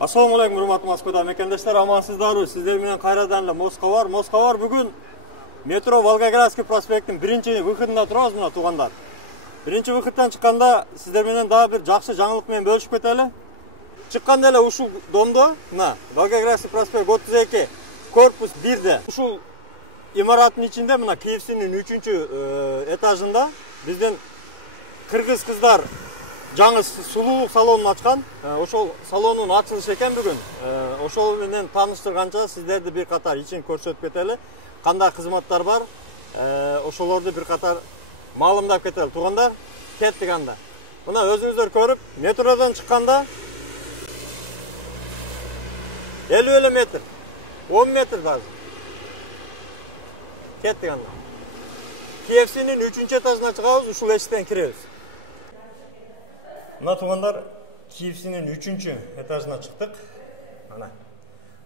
Assalamu alaikum, hurmatli Moskvada mekendештер, амансыздарбы? Сиздер менен кайрадан эле Москва бар. Бүгүн метро Волгоградский проспекттин биринчи выходунда турабыз, мына туугандар. Биринчи выходдон чыкканда сиздер менен дагы бир жакшы жаңылык менен бөлүшүп кетели. Чыкканда эле ушул домдо, мына Волгоградский проспект 32, корпус 1де. Ушул имараттын ичинде, мына KFC'нин 3-чү этажында биздин кыргыз кыздар жаңы сулуулук салонун ачкан. Ошол салонун ачылышы экен бүгүн. Ошол менен тааныштырганча сиздерди бир катар ичин көрсөтүп кетели. Кандай кызматтар бар? Ошолорду бир катар маалымдап кетели. Туугандар, кеттик анда. Мына өзүңүздөр көрүп, метродон чыкканда 50 метр, 10 метр даже. Кеттик анда. KFC'нин 3-чү этажына чыгабыз, ушул эшиктен киребиз. Мына туугандар, KFC'нин 3-чү этажына чыктык. Ана.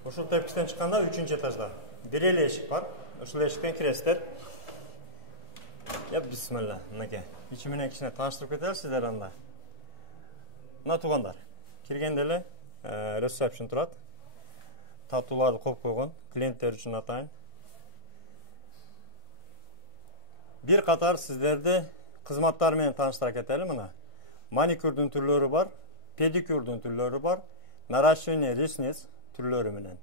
Ушул тепкичтен чыкканда 3-чү этажда бир эле эшик бар. Ушул эшиктен киресиздер. Бисмилла, мынакей. Ичи менен кичине тааныштырып кетели сиздер анда. Мына туугандар, киргенде эле ресепшн турат. Татууларды коюп койгон, клиенттер үчүн атайын. Бир катар сиздерди кызматтар менен тааныштыра кетели. Мына маникюрдун түрлөрү бар, педикюрдун түрлөрү бар, наращивание ресниц түрлөрү менен.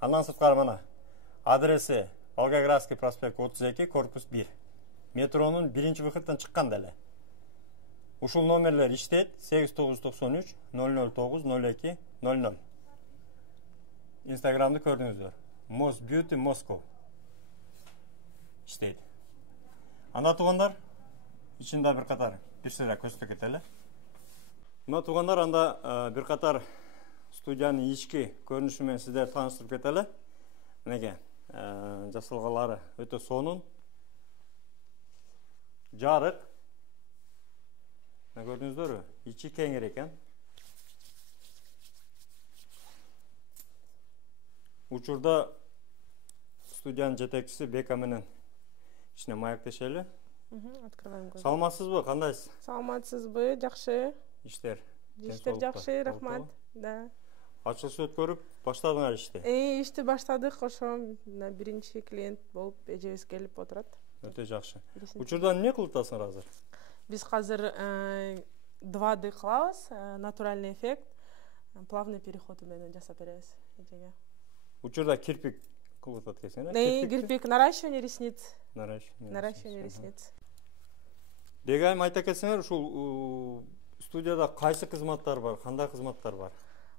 Андан сырткары мына адреси Волгоградский проспект 32, корпус 1. Метронун биринчи выходдон чыкканда эле. Ушул номерлер иштейт 8993 009 02 00. Инстаграмды көрдүңүздөр. Mos Beauty Moscow иштейт. Анда туугандар, ичинде бир катар бир сыйра көрсөтүп кетели. Мына туугандар, анда бир катар студиянын ички көрүнүшү менен сиздер тааныштырып кетели. Мынакей, жасалгалары өтө сонун. Жарык. Мына көрдүңүздөрбү? Ичи кеңири экен. Учурда студиянын жетекчиси Бека менен ичине маектешели. Открываем глаза. Саламатсызбы, кандайсыз? Саламатсызбы, жакшы. Иштер Жакшы, рахмат. Да. Ачылыш өткөрүп баштадыңар ишти? Ишти баштадык, ошо биринчи клиент болуп эжебиз келип отурат. Өтө жакшы. Учурда эмне кылып атасыңар азыр? Биз азыр 2D кылабыз, натуральный эффект, плавный переход менен жасап беребиз эжеге. Учурда кирпик кылып атат экенсиң, Кирпик, наращивание ресниц. Наращивание ресниц. Дегайым айта кетсеңер, ушул студияда кайсы кызматтар бар, кандай кызматтар бар?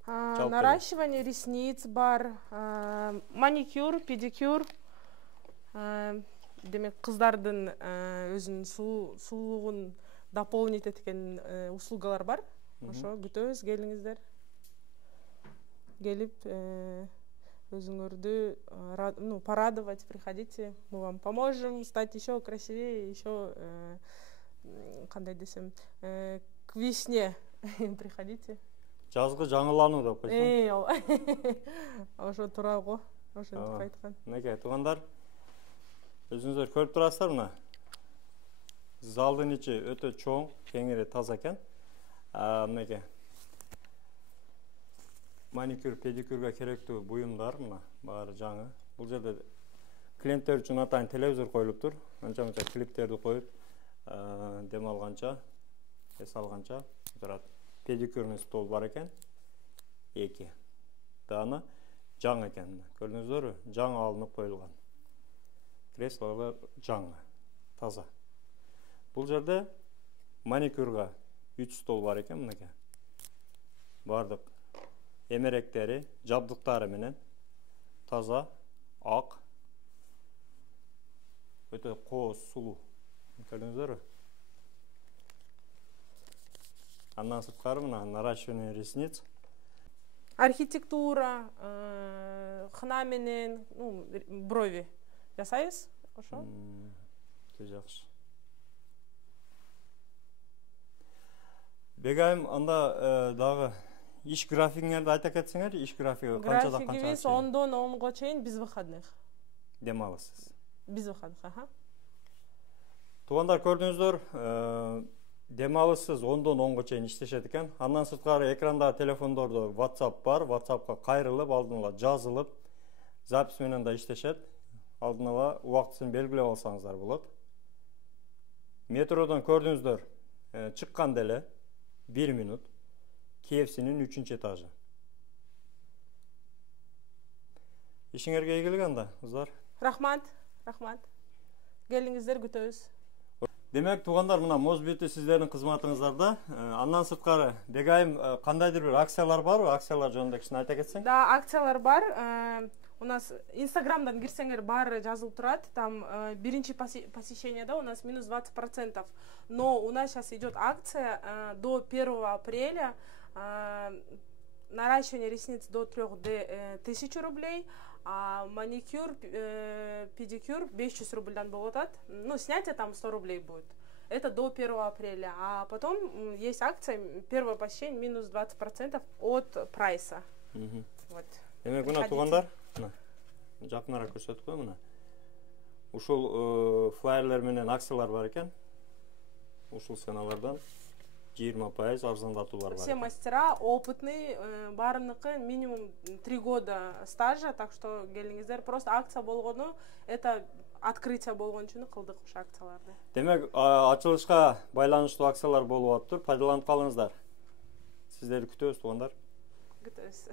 Наращивание ресниц бар, маникюр, педикюр. Демек, кыздардын өзүнүн сулуулугун дополнить эткен услугалар бар. Ошо күтөбүз, келиңиздер. Келип өзүңөрдү порадовать, приходите, мы вам поможем стать еще красивее, еще кандай десем, к весне приходите. Жазгы жаңылануу деп койсоң. Ошо туура го, ошентип айткан. Мынакей туугандар, өзүңүздөр көрүп турасыздар, мына залдын ичи өтө чоң, кеңири, таза экен. Мынакей маникюр, педикюрга керектүү буюмдар, мына баары жаңы. Бул жерде клиенттер үчүн атайын телевизор коюлуптур. Анча-мынча клиптерди коюп, дем алганча, эс алганча турат. Педикюрный стол бар экен. 2 дана жаңы экен. Көрдүңүздөрбү? Жаңы алынып коюлган. Креслолор жаңы, таза. Бул жерде маникюрга 3 стол бар экен, мынакей. Бардык эмеректери, жабдыктары менен таза, ак, өтө кооз, сулуу. Көрдүңүздөрбү? Андан сырткары мына наращивание ресниц. Архитектура, хна менен, брови жасайбыз, ошо. Өтө жакшы. Бегайым, анда дагы иш графигиңерди айта кетсеңер, иш графиги канчадан канчага? Графигибиз 10-дон 10го чейин биз выходных. Дем аласыз. Биз выходных, Туугандар, көрдүңүздөр, дем алышсыз 10-дон 10-га чейин иштешет экен. Андан сырткары экрандагы телефондордо WhatsApp бар. WhatsAppка кайрылып, алдын ала жазылып, запись менен да иштешет. Алдын ала убактысын белгилеп алсаңыздар болот. Метродон көрдүңүздөр, чыкканда эле 1 минут KFC'nin 3-чү этажы. Ишиңерге ийгилик анда, кыздар. Рахмат. Келиңиздер, күтөбүз. Демек, туугандар, мына Мозбити сиздердин кызматыңыздарда. Андан сырткары Бегайым кандайдыр бир акциялар барбы? Акциялар жөнүндө кичине айта кетсең? Да, акциялар бар. У нас Инстаграмдан кирсеңер баары жазылып турат. Там биринчи посещениеда у нас минус 20%. Но у нас сейчас идет акция до 1 апреля. Наращивание ресниц до 3D 1000 рублей. А маникюр, педикюр 500 рубльдан болот. Ну, снятие там 100 рублей будет. Это до 1 апреля. А потом есть акция, первое посещение минус 20% от прайса. Вот. Демек, мына туугандар, жакыныраак көрсөтүп кой, мына. Ушул флайерлер менен акциялар бар экен. Ушул сценалардан 20% арзандатуулар бар. Все мастера опытный, баарыныкы минимум 3 года стажа, так что келиңиздер, просто акция болгону, это открытие болгон үчүн кылдык ушу акцияларды. Демек, ачылышка байланыштуу акциялар болуп атыптыр. Пайдаланып калыңыздар. Сиздерди күтөбүз, туугандар. Күтөбүз.